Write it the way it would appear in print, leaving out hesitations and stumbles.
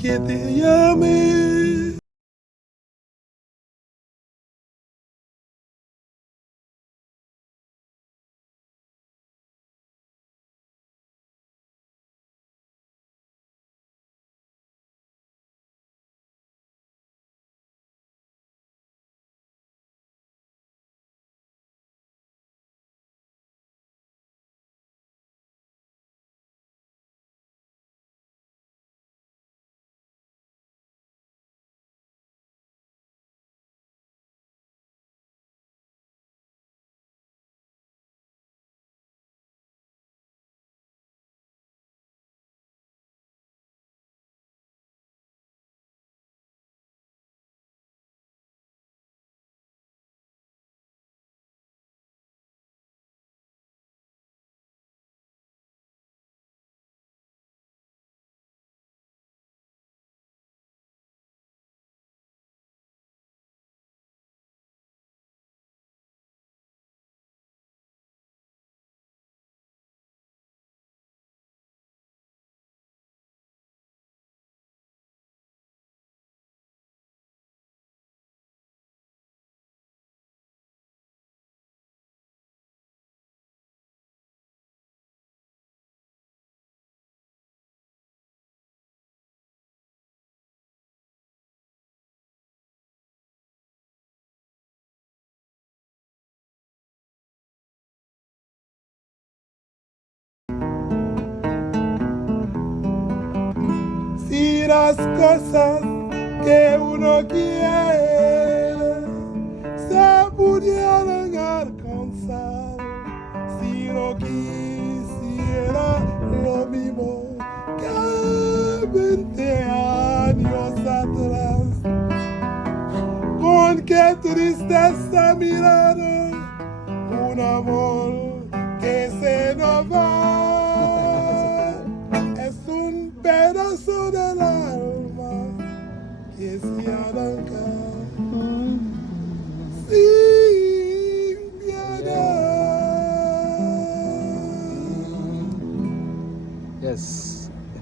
que te llame. Si las cosas que uno quiere se pudieran alcanzar, si no quisiera lo mismo que 20 años atrás, con qué tristeza mirar un amor que se nos va. Es un pedazo del alma que se arranca sin piedad. Yes.